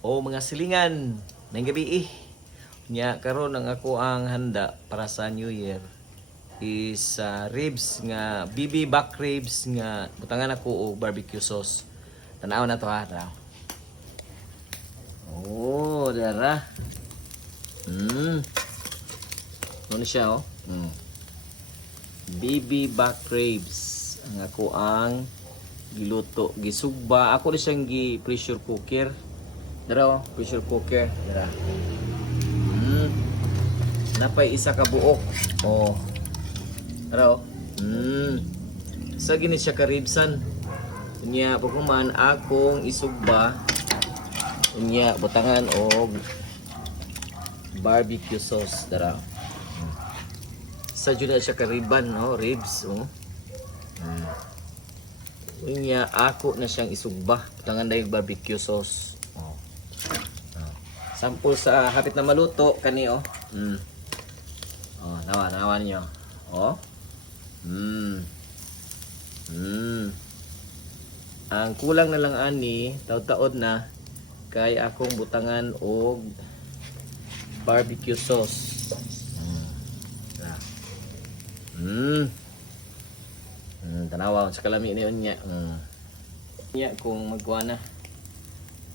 O mga silingan ng gabi nya karon ang ako ang handa para sa New Year is ribs nga BB back ribs nga butangan ako og barbecue sauce. Tanaw na to ha. Tanaw. Oh, dara. Ano siya oh? BB back ribs ang ako ang giluto, gisugba. Ako na siyang gi-pressure cooker. Dara, pressure cooker. Dara. Napay isa ka buok. Oh. Dara. Sa gini siya ka ribsan. Unya pagkuman akong isugba. Unya butangan og barbecue sauce. Dara. Sa jud siya ka riban, no, ribs, oh. Unya ako na siyang isugba. Butangan dahil barbecue sauce. Oh. Sample sa hapit na maluto kani oh. Oh, nawa niyo. Oh. Ang kulang na lang ani, taod-taod na kay akong butangan og barbecue sauce. Tanawa sa kalami ni unya. Nya kung magkuha na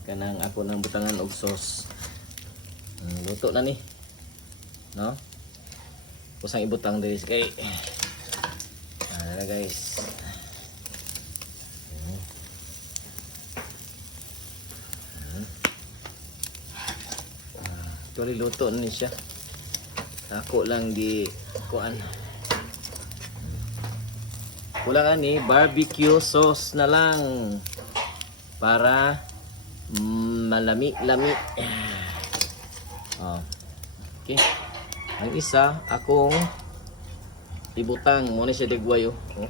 kanang ako nang butangan og sauce. Luto na ni. No? Kusang ibutang diri kay. Guys. Actually luto na ni siya. Ako lang di kuan. Kulang ani barbecue sauce na lang para malami-lami. Oh. Okay. Ang isa akong ibutang mo na siya dagwayo. Oh.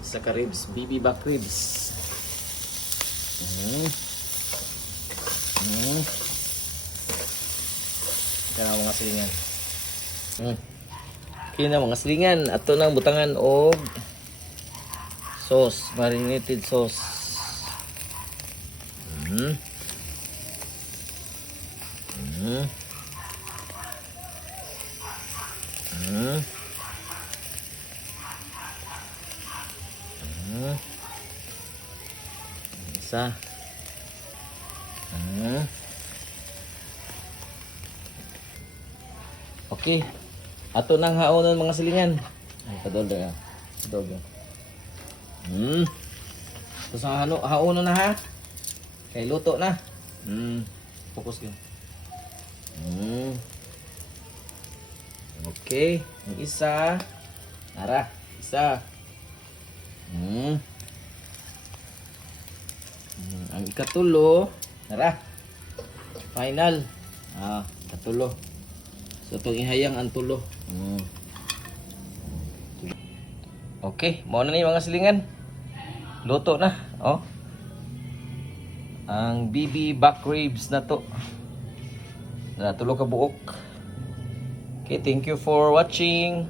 Sa ka ribs, BB back ribs. Kaya mga silingan. Okay na mga silingan. Ato nang butangan og sauce, marinated sauce. Isa. Okay. Ato nang haonon mga silingan. Ay, kadol na. Kadol na. Tapos ang haonon na ha. Kay luto na. Focus ka. Okay. Ang isa. Tara. Isa. Ang ikatulo. Tara. Final. Ikatulo. So itong ihayang ang tulo. Okay, mao na ni mga silingan. Luto na, oh. Ang BB back ribs na to. Tulo ka buok. Okay, thank you for watching.